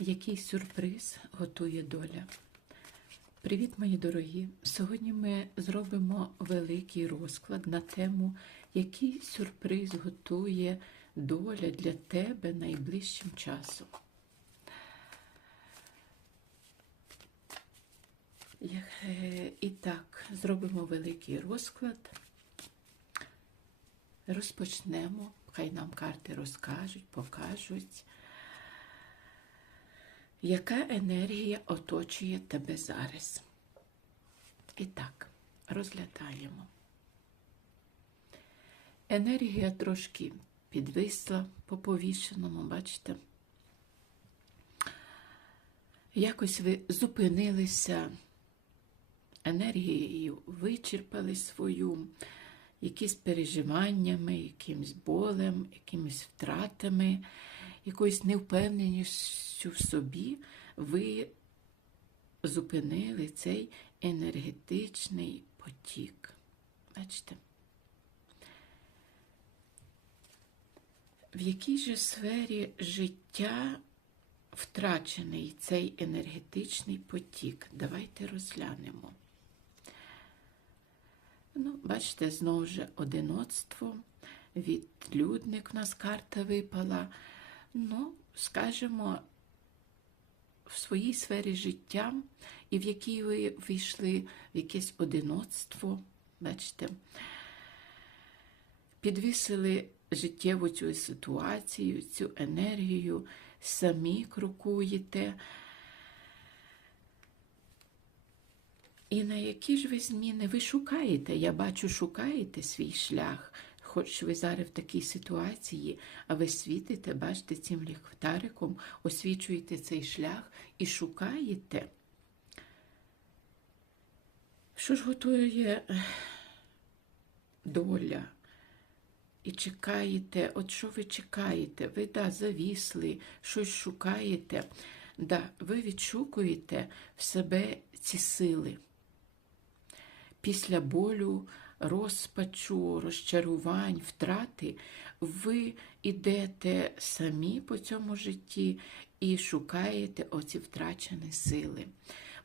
Який сюрприз готує доля? Привіт, мої дорогі! Сьогодні ми зробимо великий розклад на тему, який сюрприз готує доля для тебе найближчим часом. Е, І так, зробимо великий розклад. Розпочнемо. Хай нам карти розкажуть, покажуть. Яка енергія оточує тебе зараз? І так, розглядаємо. Енергія трошки підвисла по повішеному, бачите? Якось ви зупинилися, енергією вичерпали свою, якісь переживаннями, якимсь болем, якимись втратами, якоюсь невпевненістю в собі, ви зупинили цей енергетичний потік. Бачите? В якій же сфері життя втрачений цей енергетичний потік? Давайте розглянемо. Ну, бачите, знову ж одиноцтво, відлюдник у нас карта випала. Ну, скажімо, в своїй сфері життя, і в якій ви війшли в якесь одиноцтво, бачите, підвісили життєву цю ситуацію, цю енергію, самі крокуєте. І на які ж ви зміни ви шукаєте? Я бачу, шукаєте свій шлях. Хоч ви зараз в такій ситуації, а ви світите, бачите, цим ліхтариком, освічуєте цей шлях і шукаєте. Що ж готує доля? І чекаєте, от що ви чекаєте? Ви да, завісли, щось шукаєте, да, ви відшукуєте в себе ці сили. Після болю, розпачу, розчарувань, втрати, ви йдете самі по цьому житті і шукаєте оці втрачені сили.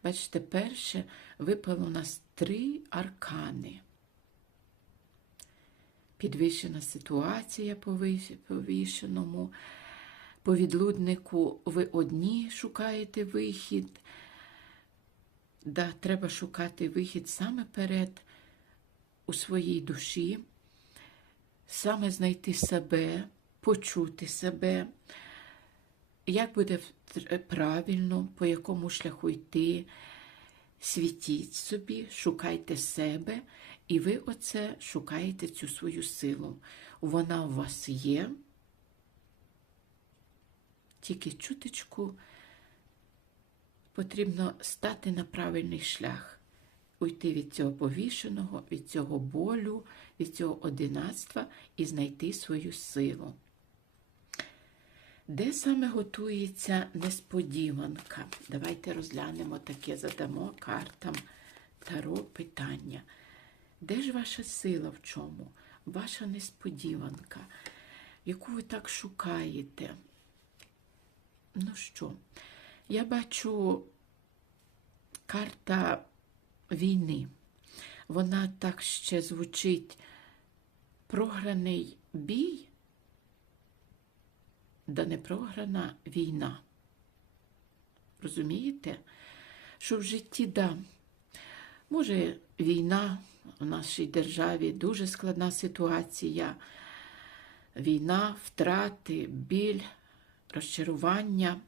Бачите, перше випало у нас три аркани. Підвищена ситуація по повішеному, по відлюднику ви одні шукаєте вихід. Да, треба шукати вихід саме перед у своїй душі, саме знайти себе, почути себе, як буде правильно, по якому шляху йти. Світіть собі, шукайте себе, і ви оце шукаєте цю свою силу. Вона у вас є. Тільки чуточку потрібно стати на правильний шлях, уйти від цього повішеного, від цього болю, від цього одинацтва і знайти свою силу. Де саме готується несподіванка? Давайте розглянемо таке, задамо картам Таро питання. Де ж ваша сила в чому? Ваша несподіванка, яку ви так шукаєте? Ну що, я бачу карта війни. Вона так ще звучить програний бій, да не програна війна. Розумієте? Що в житті да, може війна в нашій державі дуже складна ситуація. Війна, втрати, біль, розчарування.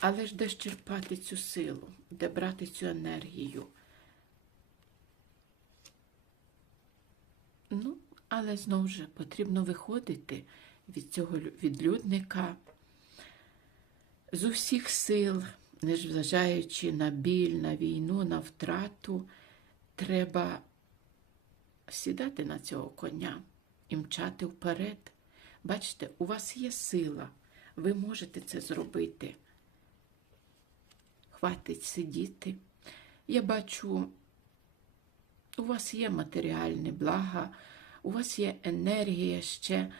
Але ж де ж черпати цю силу, де брати цю енергію? Ну, але знову ж потрібно виходити від цього лю- відлюдника з усіх сил, незважаючи на біль, на війну, на втрату, треба сідати на цього коня і мчати вперед. Бачите, у вас є сила, ви можете це зробити. Хватить сидіти. Я бачу, у вас є матеріальне блага, у вас є енергія ще,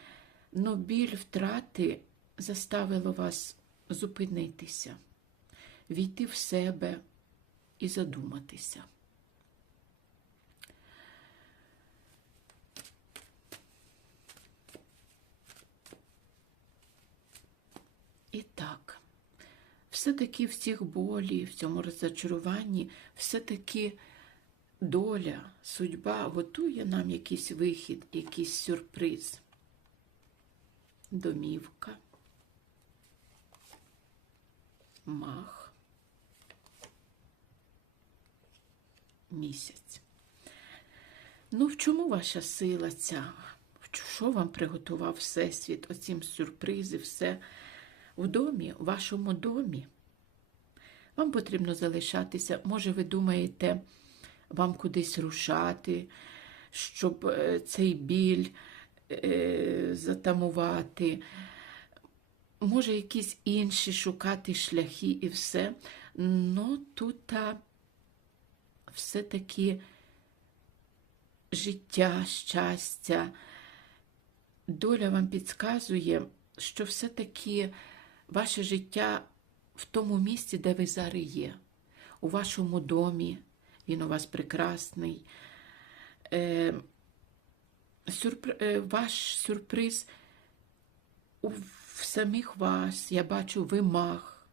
но біль втрати заставило вас зупинитися, війти в себе і задуматися. І так, все-таки в цих болі, в цьому розчаруванні, все-таки доля, судьба готує нам якийсь вихід, якийсь сюрприз. Домівка, мах, місяць. Ну, в чому ваша сила ця? Що вам приготував Всесвіт? Оцім сюрпризи, все в домі, в вашому домі. Вам потрібно залишатися. Може, ви думаєте, вам кудись рушати, щоб е, цей біль е, затамувати. Може, якісь інші шукати шляхи і все. Ну тут все-таки життя, щастя. Доля вам підказує, що все-таки ваше життя в тому місці, де ви зараз є, у вашому домі, він у вас прекрасний. Е, сюрпри... е, ваш сюрприз у в самих вас, я бачу, ви мах,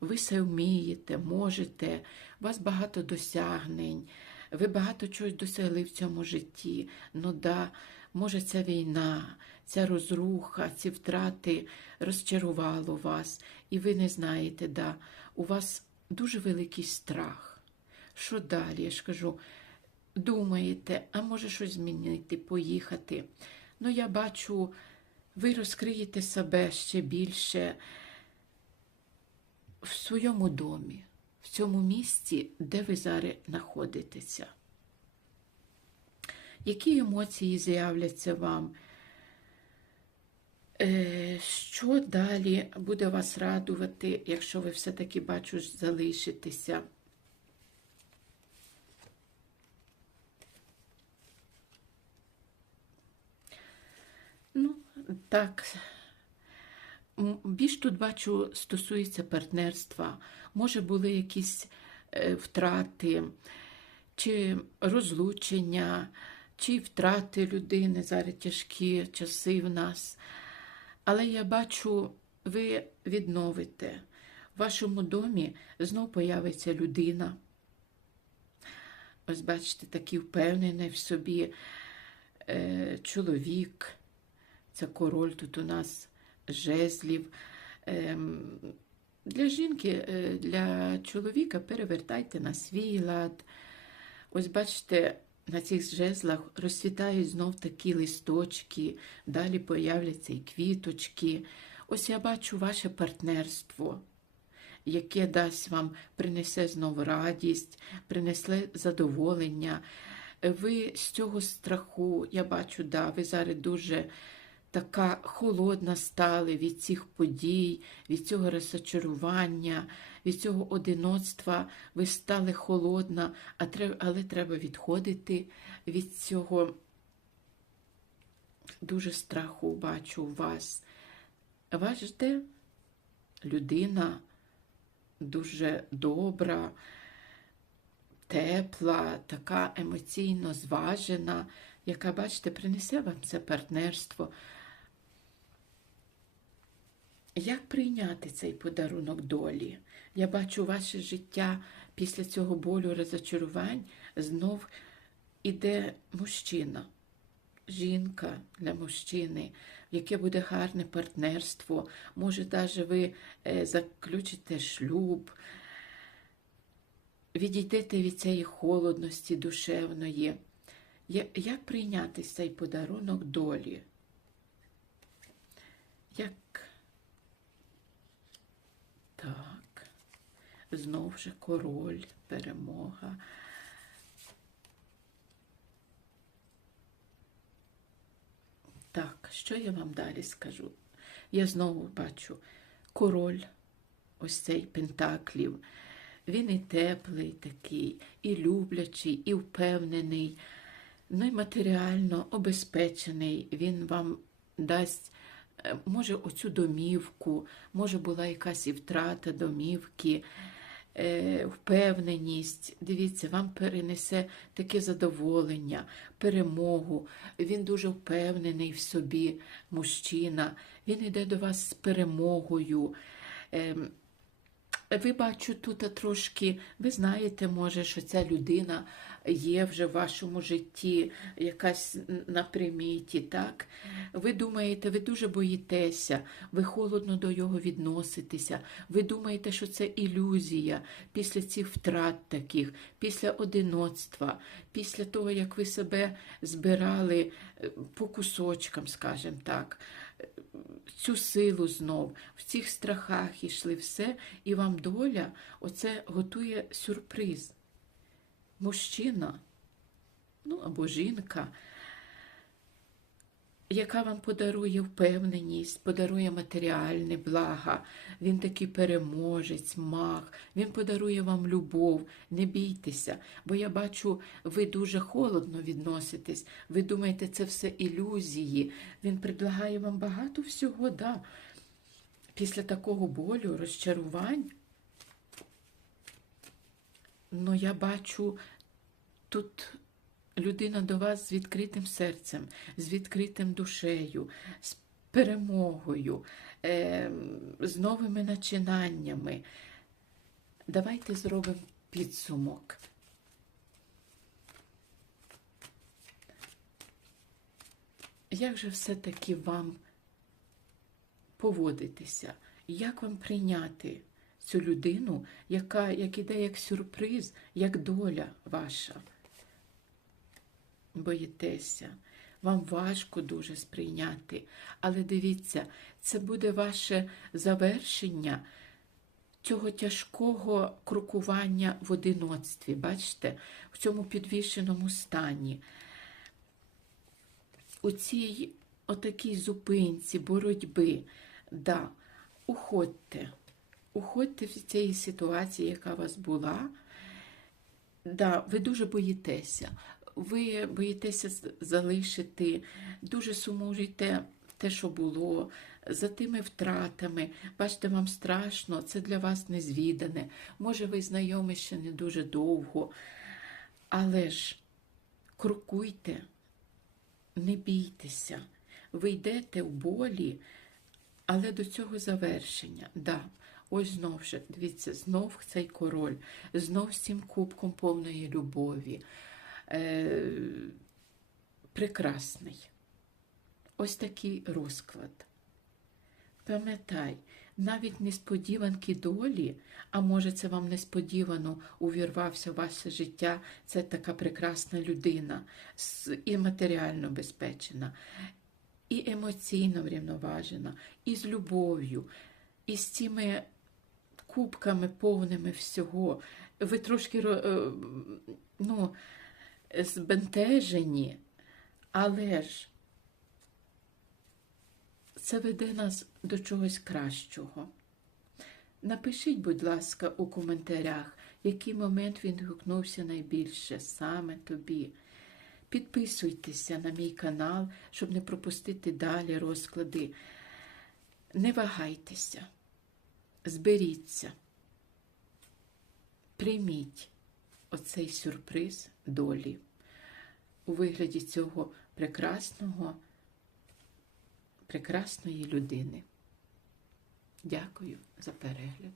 ви все вмієте, можете, у вас багато досягнень, ви багато чогось досягли в цьому житті. Ну да, може, ця війна, ця розруха, ці втрати розчарувало вас, і ви не знаєте, да, у вас дуже великий страх. Що далі? Я ж кажу, думаєте, а може щось змінити, поїхати. Ну, я бачу, ви розкриєте себе ще більше в своєму домі, цьому місці, де ви зараз знаходитеся. Які емоції з'являться вам? Е, Що далі буде вас радувати, якщо ви все-таки бачу, залишитеся? Ну, так. Більш тут бачу, стосується партнерства. Може, були якісь е, втрати, чи розлучення, чи втрати людини. Зараз тяжкі часи в нас. Але я бачу, ви відновите. В вашому домі знов появиться людина. Ось бачите, такий впевнений в собі е, чоловік. Це король тут у нас жезлів. Ем, Для жінки, е, для чоловіка перевертайте на свій лад. Ось бачите, на цих жезлах розцвітають знов такі листочки, далі появляться і квіточки. Ось я бачу ваше партнерство, яке дасть вам, принесе знову радість, принесле задоволення. Ви з цього страху, я бачу, да, ви зараз дуже така холодна стали від цих подій, від цього розчарування, від цього одиноцтва. Ви стали холодна, але треба відходити від цього дуже страху бачу у вас. Вас жде людина дуже добра, тепла, така емоційно зважена, яка, бачите, принесе вам це партнерство. Як прийняти цей подарунок долі? Я бачу ваше життя після цього болю розочарувань знов іде мужчина, жінка для мужчини, яке буде гарне партнерство. Може, навіть ви е, заключите шлюб, відійдете від цієї холодності душевної. Як прийняти цей подарунок долі? Як так, знов же король, перемога. Так, що я вам далі скажу? Я знову бачу король, ось цей пентаклів. Він і теплий такий, і люблячий, і впевнений, ну і матеріально обезпечений. Він вам дасть може, оцю домівку, може, була якась і втрата домівки, е, впевненість. Дивіться, вам перенесе таке задоволення, перемогу. Він дуже впевнений в собі, мужчина. Він йде до вас з перемогою. Ем, ви бачу тут трошки, ви знаєте, може, що ця людина є вже в вашому житті, якась на приміті, так? Ви думаєте, ви дуже боїтеся, ви холодно до його відноситеся, ви думаєте, що це ілюзія після цих втрат таких, після одиноцтва, після того, як ви себе збирали е, по кусочкам, скажімо так цю силу знов, в цих страхах ішли все, і вам доля оце готує сюрприз. Мужчина, ну або жінка, яка вам подарує впевненість, подарує матеріальне блага, він такий переможець, маг, він подарує вам любов, не бійтеся, бо я бачу, ви дуже холодно відноситесь, ви думаєте, це все ілюзії. Він предлагає вам багато всього, да. Після такого болю, розчарувань. Ну, я бачу тут людина до вас з відкритим серцем, з відкритим душею, з перемогою, е, з новими начинаннями. Давайте зробимо підсумок. Як же все-таки вам поводитися? Як вам прийняти цю людину, яка як іде як сюрприз, як доля ваша? боїтеся, вам важко дуже сприйняти. Але дивіться, це буде ваше завершення цього тяжкого крокування в одиноцтві, бачите, в цьому підвішеному стані. У цій отакій зупинці, боротьби, да, уходьте, уходьте з цієї ситуації, яка у вас була. Да, ви дуже боїтеся, ви боїтеся залишити, дуже сумуєте те, що було, за тими втратами. Бачите, вам страшно, це для вас незвідане. Може, ви знайомі ще не дуже довго. Але ж крокуйте, не бійтеся, ви йдете в болі, але до цього завершення. Да, Ось знов же, дивіться, знов цей король, знов з цим кубком повної любові е, прекрасний. Ось такий розклад. Пам'ятай, навіть несподіванки долі, а може, це вам несподівано увірвався в ваше життя, це така прекрасна людина, і матеріально безпечена, і емоційно врівноважена, і з любов'ю, і з цими кубками повними всього. Ви трошки е, ну, збентежені, але ж це веде нас до чогось кращого. Напишіть, будь ласка, у коментарях, який момент він гукнувся найбільше саме тобі. Підписуйтеся на мій канал, щоб не пропустити далі розклади. Не вагайтеся, зберіться, прийміть оцей сюрприз долі у вигляді цього прекрасного, прекрасної людини. Дякую за перегляд.